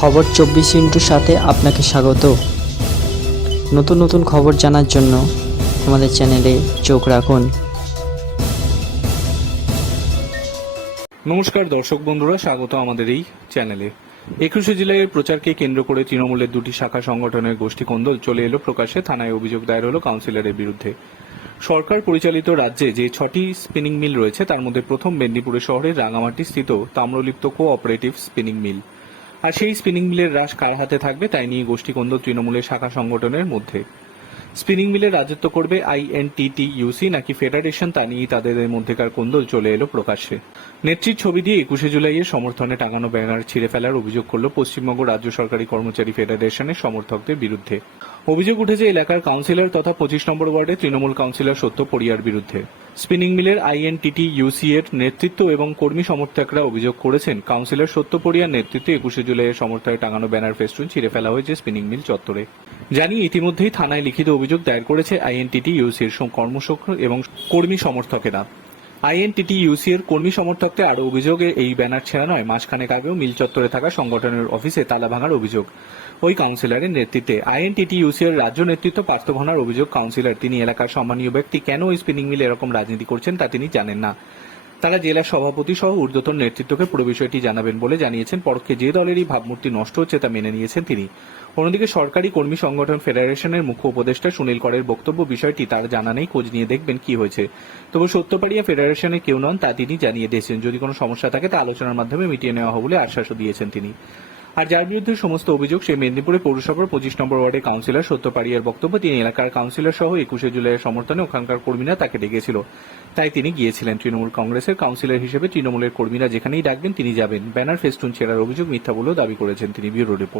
খবর চব্বিশ ইন্টুর সাথে আপনাকে স্বাগত। নতুন নতুন খবর জানার জন্য আমাদের চ্যানেলে চোখ রাখুন। নমস্কার দর্শক বন্ধুরা, স্বাগত আমাদের এই চ্যানেলে। একুশে জেলায় প্রচারকে কেন্দ্র করে তৃণমূলের দুটি শাখা সংগঠনের গোষ্ঠী কোন্দল চলে এলো প্রকাশ্যে, থানায় অভিযোগ দায়ের হলো কাউন্সিলরের বিরুদ্ধে। সরকার পরিচালিত রাজ্যে যে ছটি স্পিনিং মিল রয়েছে, তার মধ্যে প্রথম মেদিনীপুরে শহরের রাঙামাটি স্থিত Tamralipta cooperative spinning mill. আর সেই স্পিনিং মিলের হ্রাস কার হাতে থাকবে তাই নিয়ে গোষ্ঠী কোন্দল তৃণমূলের শাখা সংগঠনের মধ্যে। স্পিনিং মিলে রাজত্ব করবে আইএনটিটিইউসি নাকি ফেডারেশন তা নিয়েই তাদের মধ্যেকার কোন্দল চলে এলো প্রকাশ্যে। নেত্রীর ছবি দিয়ে একুশে জুলাইয়ের সমর্থনে টাঙানো ব্যানার ছিঁড়ে ফেলার অভিযোগ করল পশ্চিমবঙ্গ রাজ্য সরকারি কর্মচারী ফেডারেশনের সমর্থকদের বিরুদ্ধে। অভিযোগ উঠেছে এলাকার কাউন্সিলর তথা পঁচিশ নম্বর ওয়ার্ডে তৃণমূল কাউন্সিলর সত্য পরিয়ার বিরুদ্ধে। স্পিনিং মিলের আইএনটিটি ইউসি এর নেতৃত্ব এবং কর্মী সমর্থকরা অভিযোগ করেছেন, কাউন্সিলর সত্যপরিয়ার নেতৃত্বে একুশে জুলাইয়ের সমর্থকে টাঙানো ব্যানার ফেস্টুন ছিঁড়ে ফেলা হয়েছে স্পিনিং মিল চত্বরে। জানি ইতিমধ্যেই থানায় লিখিত অভিযোগ দায়ের করেছে আইএনটিটি ইউসির কর্মসূত্র এবং কর্মী সমর্থকেরা। আইএনটিটি ইউসি এর কর্মী সমর্থকদের আরও অভিযোগে, এই ব্যানার ছেঁড়া নয়, মাসখানেক আগেও মিল চত্বরে থাকা সংগঠনের অফিসে তালা ভাঙার অভিযোগ। ওই কাউন্সিলরের নেতৃত্বে আইএনটিটি ইউসি এর রাজ্য নেতৃত্ব পার্থ ভাঙার অভিযোগ, কাউন্সিলর, তিনি এলাকার সম্মানীয় ব্যক্তি, কেন ওই স্পিনিং মিলে এরকম রাজনীতি করছেন তা তিনি জানেন না। তারা জেলা সভাপতি সহ ঊর্ধ্বতন নেতৃত্বকে পুরো বিষয়টি জানাবেন বলে জানিয়েছেন পরক্ষে যে দলেরই ভাবমূর্তি নষ্ট হচ্ছে তা মেনে নিয়েছেন তিনি। অন্যদিকে সরকারি কর্মী সংগঠন ফেডারেশনের মুখ্য উপদেষ্টা সুনীল করের বক্তব্য বিষয়টি তার জানা নেই, খোঁজ নিয়ে দেখবেন কি হয়েছে। তবে সত্যপাড়িয়া ফেডারেশনের কেউ নন তা তিনি জানিয়ে দিয়েছেন। যদি কোনো সমস্যা থাকে তা আলোচনার মাধ্যমে মিটিয়ে নেওয়া হবে বলে আশ্বাসও দিয়েছেন তিনি। আর যার বিরুদ্ধে সমস্ত অভিযোগ সেই মেদিনীপুরে পৌরসভার পঁচিশ নম্বর ওয়ার্ডের কাউন্সিলর সত্যপাড়িয়ার বক্তব্য তিনি এলাকার কাউন্সিলর সহ একুশে জুলাইয়ের সমর্থনে ওখানকার কর্মীরা তাকে ডেকেছিল। তাই তিনি গিয়েছিলেন তৃণমূল কংগ্রেসের কাউন্সিলর হিসেবে। তৃণমূলের কর্মীরা যেখানেই ডাকবেন তিনি যাবেন। ব্যানার ফেস্টুন ছেড়ার অভিযোগ মিথ্যা বলেও দাবি করেছেন তিনি। Bureau report.